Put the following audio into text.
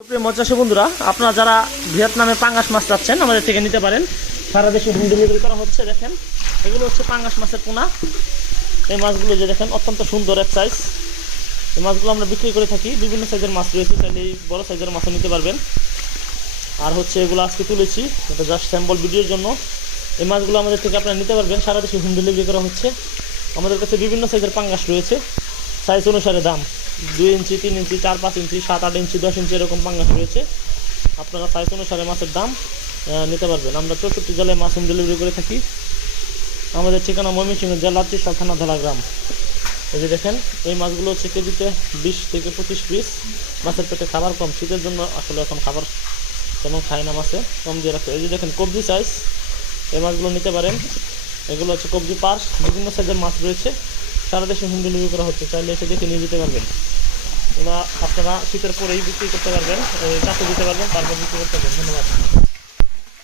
মৎস্য বন্ধুরা, আপনারা যারা ভিয়েতনামে পাঙ্গাস মাছ চাচ্ছেন, আমাদের থেকে নিতে পারেন। সারা দেশে হোম ডেলিভারি করা হচ্ছে, দেখেন। এগুলো হচ্ছে পাঙ্গাস মাছের পোনা। এই মাছগুলো যে দেখেন, অত্যন্ত সুন্দর এক সাইজ এই মাছগুলো আমরা বিক্রি করে থাকি। বিভিন্ন সাইজের মাছ রয়েছে তাহলে এই বড় সাইজের মাছও নিতে পারবেন। আর হচ্ছে এগুলো আজকে তুলেছি, এটা জাস্ট স্যাম্পল ভিডিওর জন্য। এই মাছগুলো আমাদের থেকে আপনারা নিতে পারবেন। সারা দেশে হোম ডেলিভারি করা হচ্ছে। আমাদের কাছে বিভিন্ন সাইজের পাঙ্গাস রয়েছে। সাইজ অনুসারে দাম। দুই ইঞ্চি, তিন ইঞ্চি, চার, পাঁচ ইঞ্চি, সাত, আট ইঞ্চি, দশ ইঞ্চি এরকম পাঙ্গাস রয়েছে। আপনারা সাইজ অনুসারে মাছের দাম নিতে পারবেন। আমরা চৌষট্টি জেলায় মাছ হোম ডেলিভারি করে থাকি। আমাদের ঠিকানা ময়মনসিংহ জেলা ত্রিশাল থানা ধলা গ্রাম। এই যে দেখেন, এই মাছগুলো হচ্ছে কেজিতে বিশ থেকে পঁচিশ পিস। মাছের পেটে খাবার কম, শীতের জন্য আসলে এখন খাবার তেমন খায় না মাছে, কম দিয়ে রাখে। এই যে দেখেন, কবজি সাইজ এই মাছগুলো নিতে পারেন। এগুলো হচ্ছে কবজি পার্স। বিভিন্ন সাইজের মাছ রয়েছে। সারা দেশে হোম ডেলিভারি করা হচ্ছে, চাইলে এসে দেখে নিয়ে যেতে পারবেন। এগুলো আপনারা শীতের পরেই বিক্রি করতে পারবেন চাকরি দিতে পারবেন, তারপর বিক্রি করতে পারবেন। ধন্যবাদ।